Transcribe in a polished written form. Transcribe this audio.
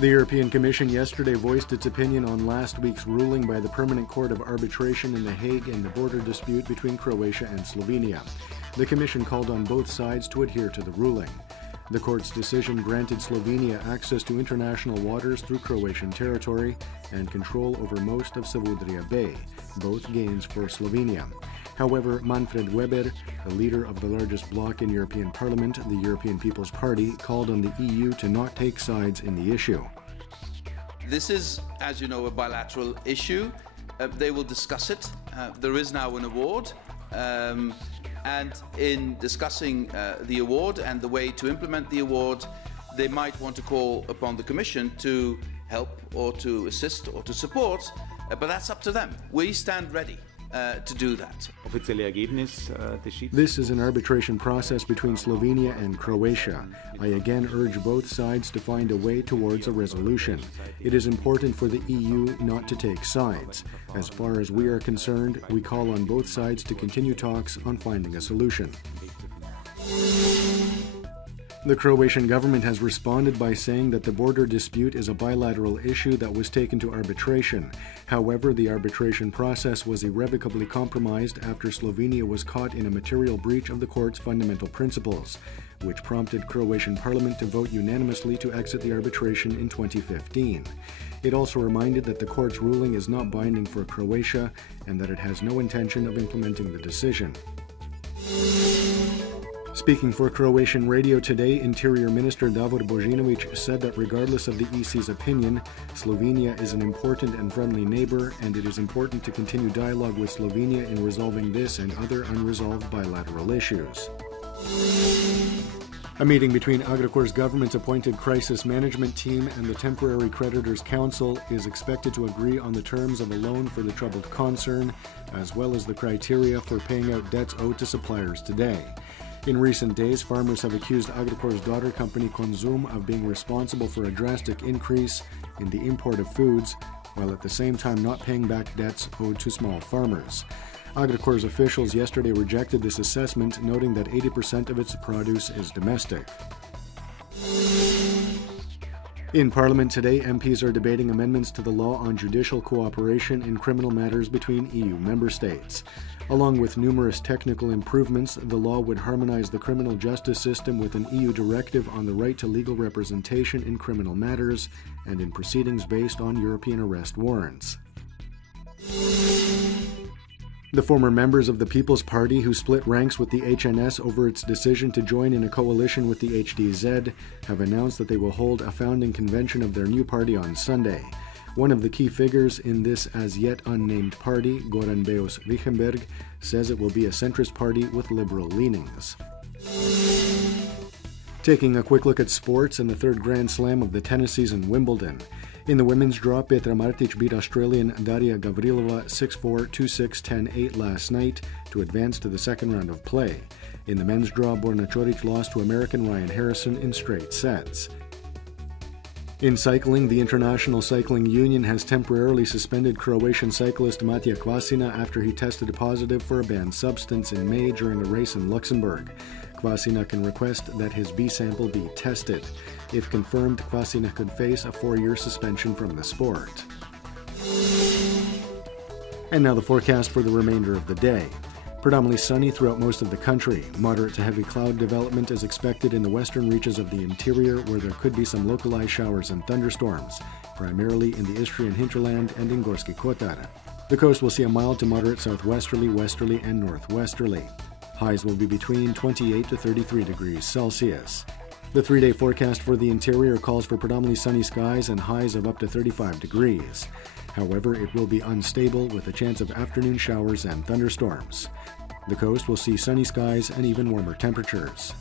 The European Commission yesterday voiced its opinion on last week's ruling by the Permanent Court of Arbitration in The Hague in the border dispute between Croatia and Slovenia. The Commission called on both sides to adhere to the ruling. The court's decision granted Slovenia access to international waters through Croatian territory and control over most of Savudrija Bay, both gains for Slovenia. However, Manfred Weber, the leader of the largest bloc in European Parliament, the European People's Party, called on the EU to not take sides in the issue. This is, as you know, a bilateral issue. They will discuss it. There is now an award. And in discussing the award and the way to implement the award, they might want to call upon the Commission to help or to assist or to support, but that's up to them. We stand ready to do that. This is an arbitration process between Slovenia and Croatia. I again urge both sides to find a way towards a resolution. It is important for the EU not to take sides. As far as we are concerned, we call on both sides to continue talks on finding a solution. The Croatian government has responded by saying that the border dispute is a bilateral issue that was taken to arbitration. However, the arbitration process was irrevocably compromised after Slovenia was caught in a material breach of the court's fundamental principles, which prompted Croatian parliament to vote unanimously to exit the arbitration in 2015. It also reminded that the court's ruling is not binding for Croatia and that it has no intention of implementing the decision. Speaking for Croatian radio today, Interior Minister Davor Božinović said that regardless of the EC's opinion, Slovenia is an important and friendly neighbor, and it is important to continue dialogue with Slovenia in resolving this and other unresolved bilateral issues. A meeting between Agrokor's government-appointed crisis management team and the Temporary Creditors Council is expected to agree on the terms of a loan for the troubled concern, as well as the criteria for paying out debts owed to suppliers today. In recent days, farmers have accused Agrokor's daughter company Consum of being responsible for a drastic increase in the import of foods, while at the same time not paying back debts owed to small farmers. Agrokor's officials yesterday rejected this assessment, noting that 80% of its produce is domestic. In Parliament today, MPs are debating amendments to the law on judicial cooperation in criminal matters between EU member states. Along with numerous technical improvements, the law would harmonize the criminal justice system with an EU directive on the right to legal representation in criminal matters and in proceedings based on European arrest warrants. The former members of the People's Party who split ranks with the HNS over its decision to join in a coalition with the HDZ have announced that they will hold a founding convention of their new party on Sunday. One of the key figures in this as yet unnamed party, Goran Beus-Richembergh, says it will be a centrist party with liberal leanings. Taking a quick look at sports and the third Grand Slam of the tennis season, Wimbledon. In the women's draw, Petra Martic beat Australian Daria Gavrilova 6-4, 2-6, 10-8 last night to advance to the second round of play. In the men's draw, Borna Coric lost to American Ryan Harrison in straight sets. In cycling, the International Cycling Union has temporarily suspended Croatian cyclist Matija Kvasina after he tested positive for a banned substance in May during a race in Luxembourg. Kvasina can request that his B sample be tested. If confirmed, Kvasina could face a 4-year suspension from the sport. And now the forecast for the remainder of the day. Predominantly sunny throughout most of the country. Moderate to heavy cloud development is expected in the western reaches of the interior, where there could be some localized showers and thunderstorms, primarily in the Istrian hinterland and in Gorski Kotar. The coast will see a mild to moderate southwesterly, westerly, and northwesterly. Highs will be between 28 to 33 degrees Celsius. The 3-day forecast for the interior calls for predominantly sunny skies and highs of up to 35 degrees. However, it will be unstable with a chance of afternoon showers and thunderstorms. The coast will see sunny skies and even warmer temperatures.